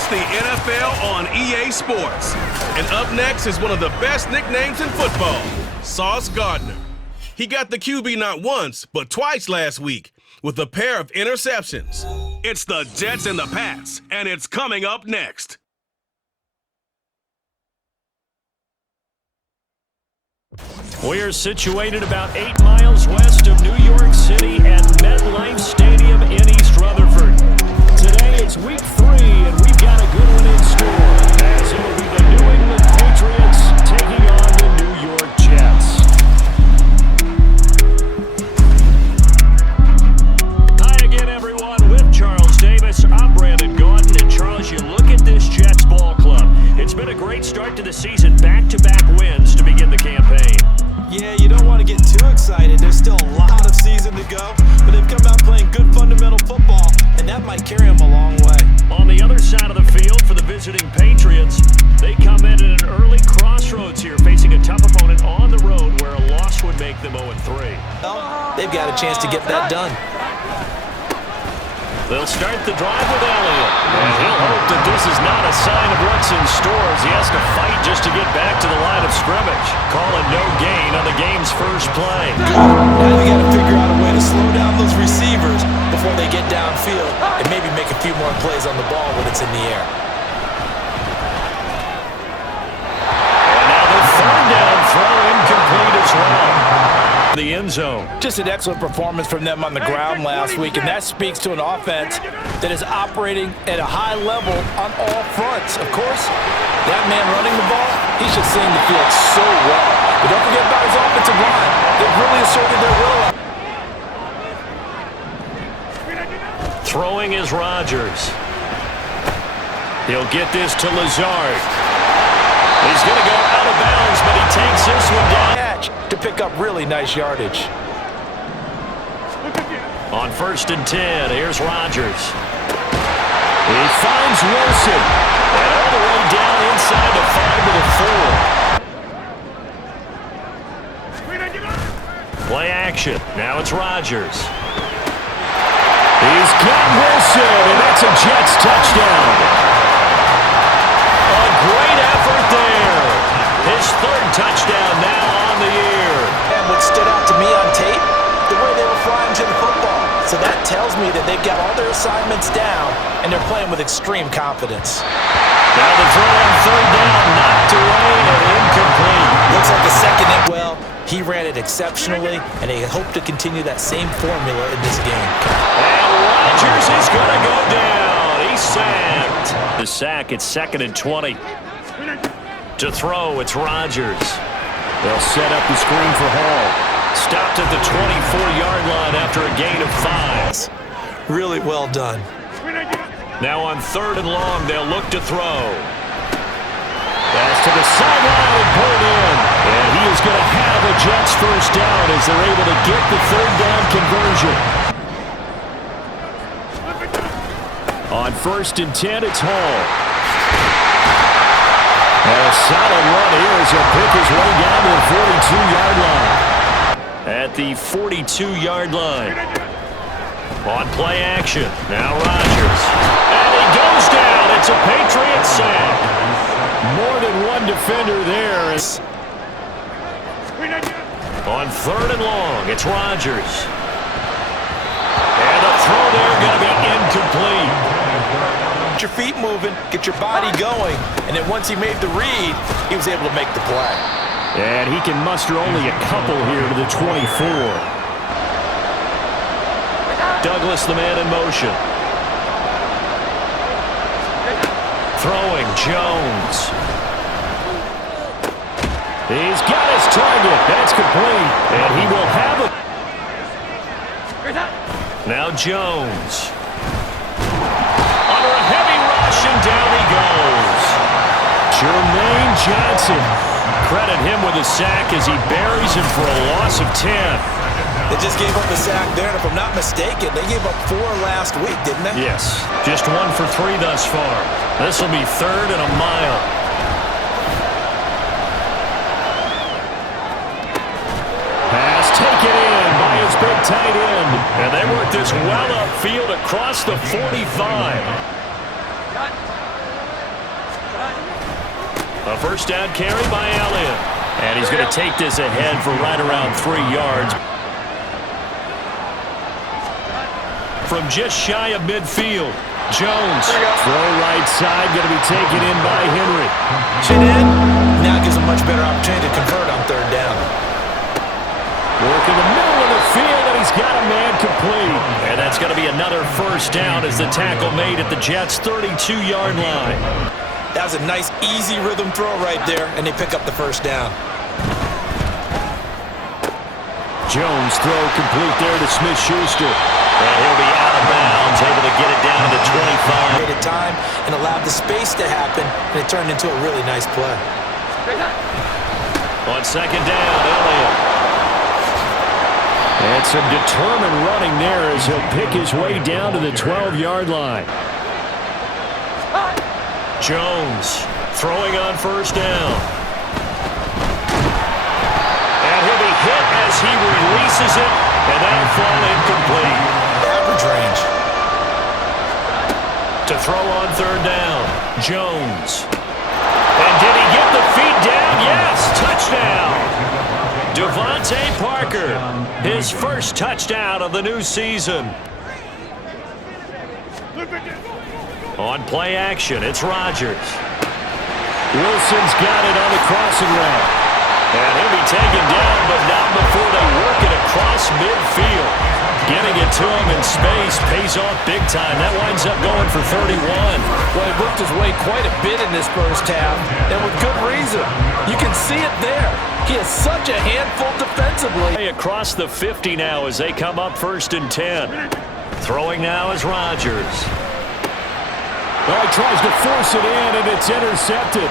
It's the NFL on EA Sports. And up next is one of the best nicknames in football, Sauce Gardner. He got the QB not once, but twice last week with a pair of interceptions. It's the Jets and the Pats, and it's coming up next. We're situated about 8 miles west of New York City at MetLife Stadium in East Rutherford. Today it's week 3, and we've got a good one in store, as it will be the New England Patriots taking on the New York Jets. Hi again, everyone. With Charles Davis, I'm Brandon Gordon. And Charles, you look at this Jets ball club. It's been a great start to the season, back-to-back wins to begin the campaign. Yeah, you don't want to get too excited. There's still a lot of season to go, but they've come out playing good fundamental football, and that might carry them a long way. On the other side of the field for the visiting Patriots, they come in at an early crossroads here, facing a tough opponent on the road where a loss would make them 0-3. Well, they've got a chance to get that done. They'll start the drive with Elliott, and he'll hope that this is not a sign of what's in store as he has to fight just to get back to the line of scrimmage. Calling no gain on the game's first play. Now they got to figure out a way to slow down those receivers before they get downfield and maybe make a few more plays on the ball when it's in the air. And now the third down throw incomplete as well. The end zone. Just an excellent performance from them on the ground last week, and that speaks to an offense that is operating at a high level on all fronts. Of course, that man running the ball, he should sing the field so well. But don't forget about his offensive line. They've really asserted their will. Throwing is Rodgers. He'll get this to Lazard. He's going to go out of bounds, but he takes this one down. To pick up really nice yardage. On 1st and 10, here's Rodgers. He finds Wilson. And all the way down inside the 5 to the 4. Play action. Now it's Rodgers. He's got Wilson, and that's a Jets touchdown. A great effort there. His 3rd touchdown now on the year. And what stood out to me on tape, the way they were flying to the football. So that tells me that they've got all their assignments down, and they're playing with extreme confidence. Now the throw on 3rd down, knocked away and incomplete. Looks like a second and well. He ran it exceptionally, and they hope to continue that same formula in this game. And Rodgers is going to go down. He's sacked. The sack at 2nd and 20. To throw, it's Rodgers. They'll set up the screen for Hall. Stopped at the 24-yard line after a gain of 5. Really well done. Now on 3rd and long, they'll look to throw. Pass to the sideline and pulled in. And he is going to have a Jets first down as they're able to get the 3rd down conversion. On 1st and 10, it's Hall. And a solid run here as he'll pick his way down to the 42-yard line. At the 42-yard line. On play action. Now Rodgers. And he goes down. It's a Patriot sack. More than one defender there. On 3rd and long, it's Rodgers. And the throw there going to be incomplete. Get your feet moving, get your body going, and then once he made the read, he was able to make the play. And he can muster only a couple here to the 24. Douglas, the man in motion. Throwing, Jones. He's got his target. That's complete. And he will have it. Now Jones. Under a heavy rush, and down he goes. Jermaine Johnson. Credit him with a sack as he buries him for a loss of 10. They just gave up a sack there, and if I'm not mistaken, they gave up 4 last week, didn't they? Yes, just 1 for 3 thus far. This will be 3rd and a mile. Pass taken in by his big tight end. And they work this well upfield across the 45. A first down carry by Elliott. And he's going to take this ahead for right around 3 yards. From just shy of midfield, Jones. Throw right side, going to be taken in by Henry. Shit in. Now gives a much better opportunity to convert on third down. Work in the middle of the field, and he's got a man complete. And that's going to be another first down as the tackle made at the Jets' 32-yard line. That was a nice, easy rhythm throw right there, and they pick up the first down. Jones throw complete there to Smith-Schuster. And he'll be out of bounds, able to get it down to the 25. At time and allowed the space to happen, and it turned into a really nice play. On second down, Elliott. And some determined running there as he'll pick his way down to the 12-yard line. Jones throwing on first down. And he'll be hit as he releases it, and that'll fall incomplete. Average range. To throw on third down, Jones. And did he get the feet down? Yes, touchdown. Devontae Parker, his first touchdown of the new season. On play action, it's Rodgers. Wilson's got it on the crossing route. And he'll be taken down, but not before they work it across midfield. Getting it to him in space pays off big time. That winds up going for 31. Well, he worked his way quite a bit in this first half, and with good reason. You can see it there. He is such a handful defensively. Across the 50 now as they come up first and 10. Throwing now is Rodgers. Well, he tries to force it in, and it's intercepted.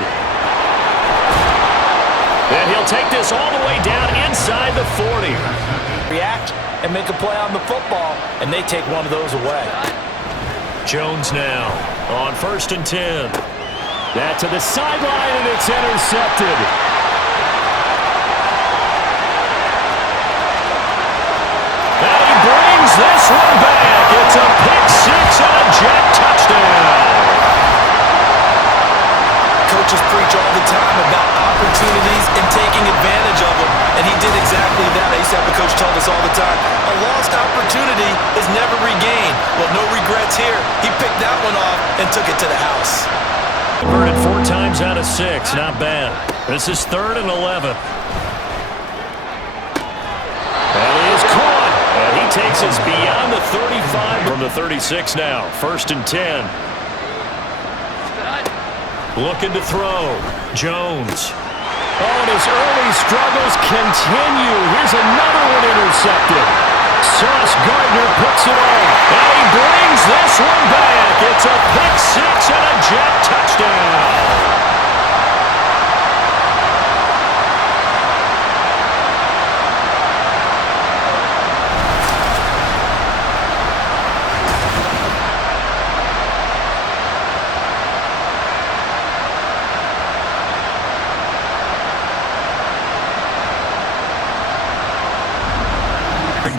And he'll take this all the way down inside the 40. React and make a play on the football, and they take one of those away. Jones now on first and 10. That to the sideline, and it's intercepted. And he brings this one back. It's a pick six and a Jet touchdown. Coaches preach all the time about opportunities and taking advantage of them, and he did exactly that. I used to have a coach tell us all the time, a lost opportunity is never regained. Well, no regrets here. He picked that one off and took it to the house. Converted 4 times out of 6. Not bad. This is 3rd and 11. And he is caught. And he takes us beyond the 35 from the 36 now. 1st and 10. Looking to throw. Jones. Oh, and his early struggles continue. Here's another one intercepted. Sauce Gardner puts it on. And he brings this one back. It's a pick six and a Jet touchdown.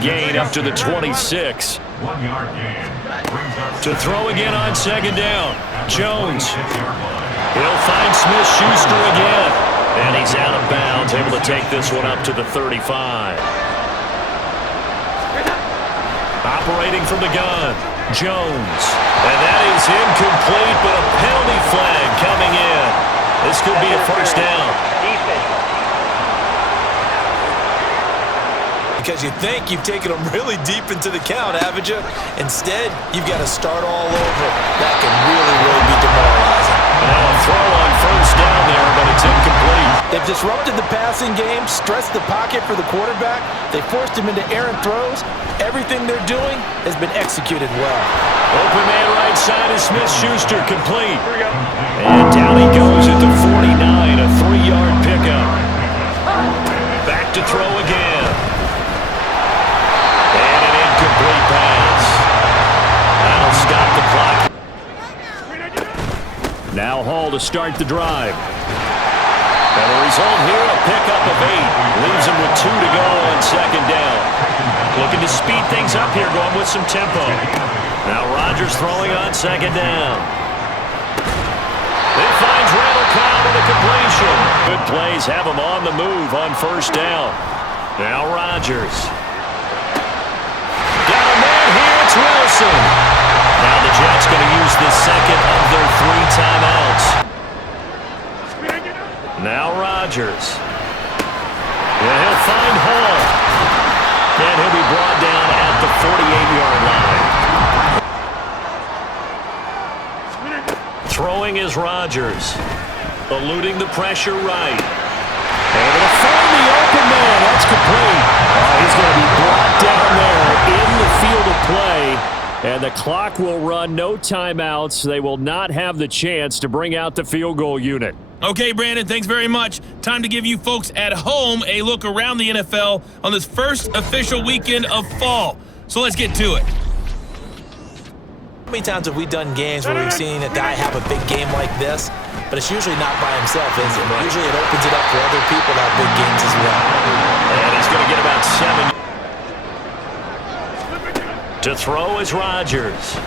Gain up to the 26. 1-yard gain. To throw again on second down. Jones. He'll find Smith-Schuster again. And he's out of bounds, able to take this one up to the 35. Operating from the gun. Jones. And that is incomplete, but a penalty flag coming in. This could be a first down. Because you think you've taken them really deep into the count, haven't you? Instead, you've got to start all over. That can really be demoralizing. Now a throw on first down there, but it's incomplete. They've disrupted the passing game, stressed the pocket for the quarterback. They forced him into errant throws. Everything they're doing has been executed well. Open man right side is Smith-Schuster, complete. And down he goes at the 49, a 3-yard pickup. Back to throw again. And an incomplete pass. That'll stop the clock. Now Hall to start the drive. And the result here, a pickup of 8. Leaves him with 2 to go on second down. Looking to speed things up here, going with some tempo. Now Rodgers throwing on second down. It finds Randall McCown with a completion. Good plays have him on the move on first down. Now Rodgers. Got a man here. It's Wilson. Now the Jets going to use the second of their 3 timeouts. Now Rodgers. Yeah, he'll find Hall. And he'll be brought down at the 48-yard line. Throwing is Rodgers. Eluding the pressure right. Able to find the open man. That's complete. He's going to be brought down there in the field of play. And the clock will run, no timeouts. They will not have the chance to bring out the field goal unit. Okay, Brandon, thanks very much. Time to give you folks at home a look around the NFL on this first official weekend of fall. So let's get to it. How many times have we done games where we've seen a guy have a big game like this, but it's usually not by himself, is it? Usually it opens it up for other people to have big games as well. And he's going to get about 7. To throw is Rodgers.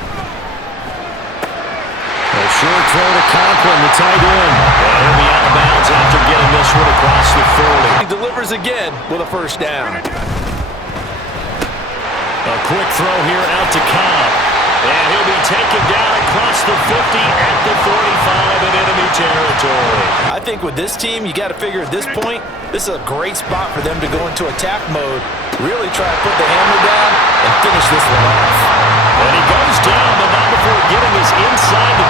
A short throw to Conklin, the tight end. And he'll be out of bounds after getting this one across the 40. He delivers again with a first down. A quick throw here out to Cobb. And he'll be taken down across the 50 at the 45 in enemy territory. I think with this team, you got to figure at this point, this is a great spot for them to go into attack mode, really try to put the hammer down and finish this one off. And he goes down, but not before getting us inside the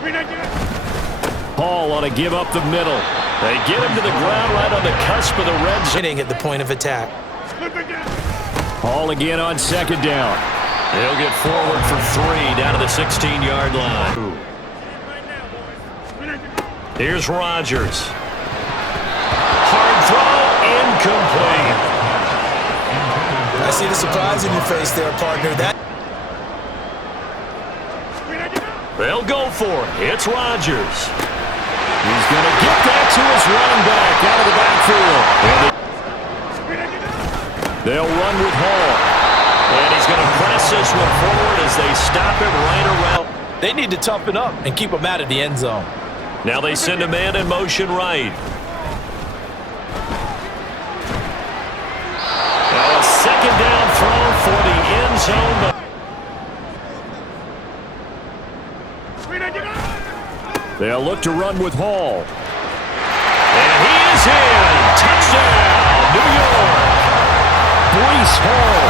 25. Paul ought to give up the middle. They get him to the ground right on the cusp of the red zone. Hitting at the point of attack. Paul again on second down. He'll get forward for 3 down to the 16-yard line. Here's Rodgers. Hard throw, incomplete. I see the surprise in your face there, partner. They'll go for it. It's Rodgers. He's going to get that to his running back out of the backfield. They'll run with Hall. And he's going to press this one forward as they stop it right around. They need to toughen up and keep him out of the end zone. Now they send a man in motion right. Now a second down throw for the end zone. They'll look to run with Hall. And he is in. Touchdown, New York. Breece Hall,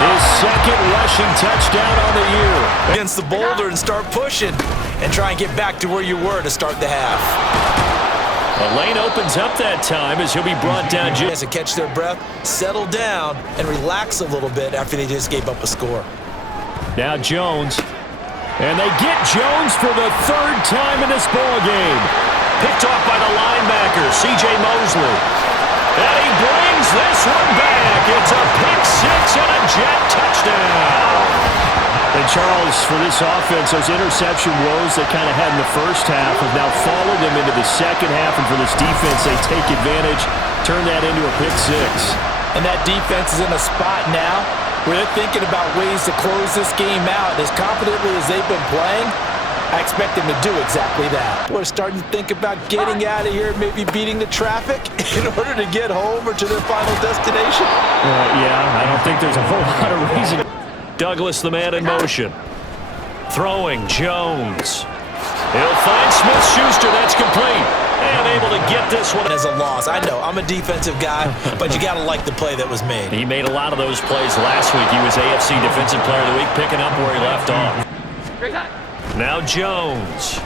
his second rushing touchdown on the year. Against the boulder and start pushing and try and get back to where you were to start the half. A lane opens up that time as he'll be brought down. Has to catch their breath, settle down, and relax a little bit after they just gave up a score. Now Jones. And they get Jones for the 3rd time in this ball game. Picked off by the linebacker, C.J. Mosley. And he brings this one back. It's a pick 6 and a Jet touchdown. And Charles, for this offense, those interception woes they kind of had in the first half have now followed them into the second half. And for this defense, they take advantage, turn that into a pick 6. And that defense is in a spot now where they're thinking about ways to close this game out. As confidently as they've been playing, I expect them to do exactly that. We're starting to think about getting out of here, maybe beating the traffic in order to get home or to their final destination. Yeah, I don't think there's a whole lot of reason. Douglas, the man in motion. Throwing, Jones. He'll find Smith-Schuster. That's complete. And able to get this one. As a loss. I know, I'm a defensive guy, but you got to like the play that was made. He made a lot of those plays last week. He was AFC Defensive Player of the Week, picking up where he left off. Now Jones.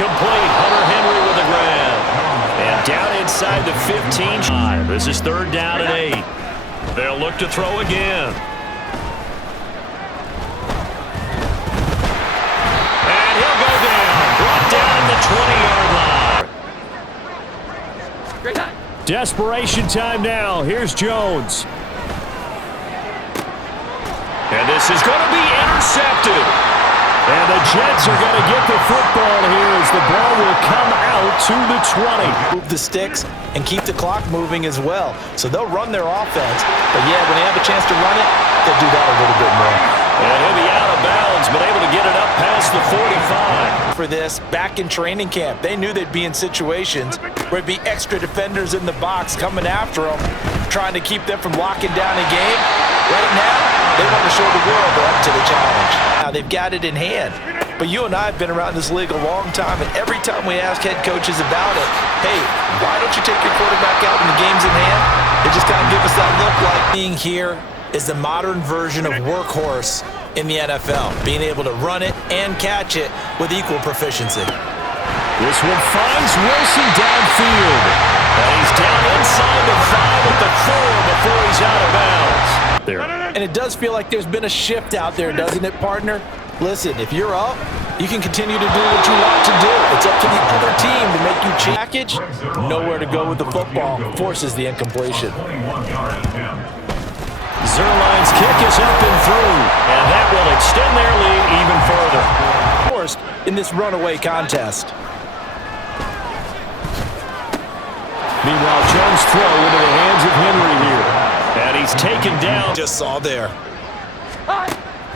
Complete. Hunter Henry with a grab. And down inside the 15. This is 3rd down and 8. They'll look to throw again. And he'll go down. Brought down the 20-yard line. Desperation time now. Here's Jones. And this is going to be intercepted. And the Jets are going to get the football here as the ball will come out to the 20. Move the sticks and keep the clock moving as well. So they'll run their offense. But, yeah, when they have a chance to run it, they'll do that a little bit more. And he'll be out of bounds, but able to get it up past the 45. For this, back in training camp, they knew they'd be in situations where it'd be extra defenders in the box coming after them, trying to keep them from locking down a game. Right now, they want to show the world they're up to the challenge. Now, they've got it in hand. But you and I have been around this league a long time, and every time we ask head coaches about it, hey, why don't you take your quarterback out when the game's in hand? They just kind of give us that look like being here is the modern version of workhorse in the NFL, being able to run it and catch it with equal proficiency. This one finds Wilson downfield. And he's down inside the 5 at the 4 before he's out of bounds. There. And it does feel like there's been a shift out there, doesn't it, partner? Listen, if you're up, you can continue to do what you want to do. It's up to the other team to make you package. Nowhere to go with the football. Forces the incompletion. Zerline's kick is up and through, and that will extend their lead even further. Forced in this runaway contest. Meanwhile, Jones' throw into the hands of Henry here. And he's taken down. Just saw there.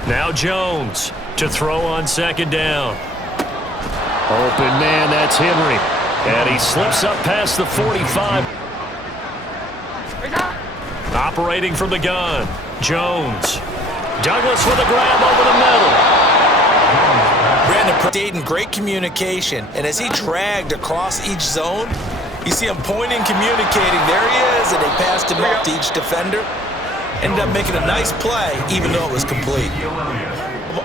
Now Jones to throw on second down. Open man, that's Henry. And he slips up past the 45. Operating from the gun, Jones. Douglas with a grab over the middle. Brandon stayed in great communication, and as he dragged across each zone, you see him pointing, communicating. There he is, and they passed him up to each defender. Ended up making a nice play, even though it was complete.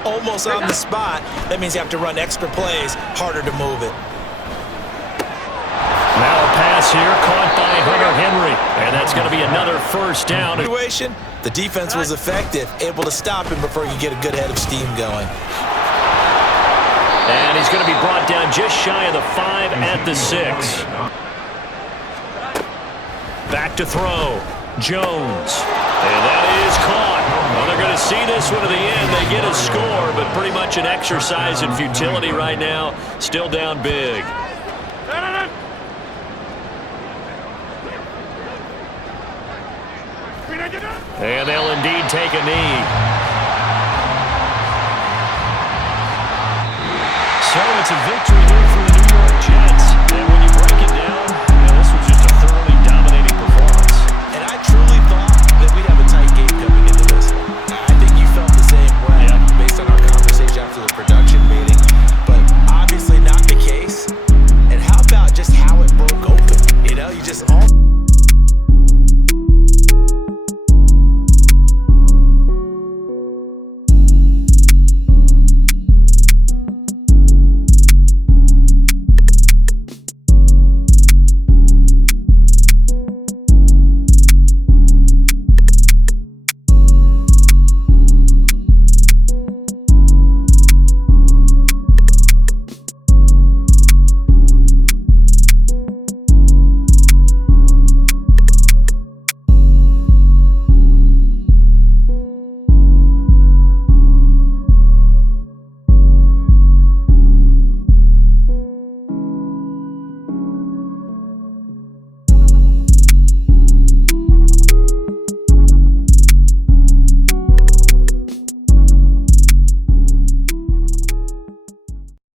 Almost on the spot. That means you have to run extra plays, harder to move it. Now a pass here, caught by Hunter Henry. And that's going to be another first down. The defense was effective, able to stop him before he could get a good head of steam going. And he's going to be brought down just shy of the 5 at the 6. Back to throw. Jones. And that is caught. Well, they're going to see this one to the end. They get a score, but pretty much an exercise in futility right now. Still down big. And they'll indeed take a knee. So it's a victory.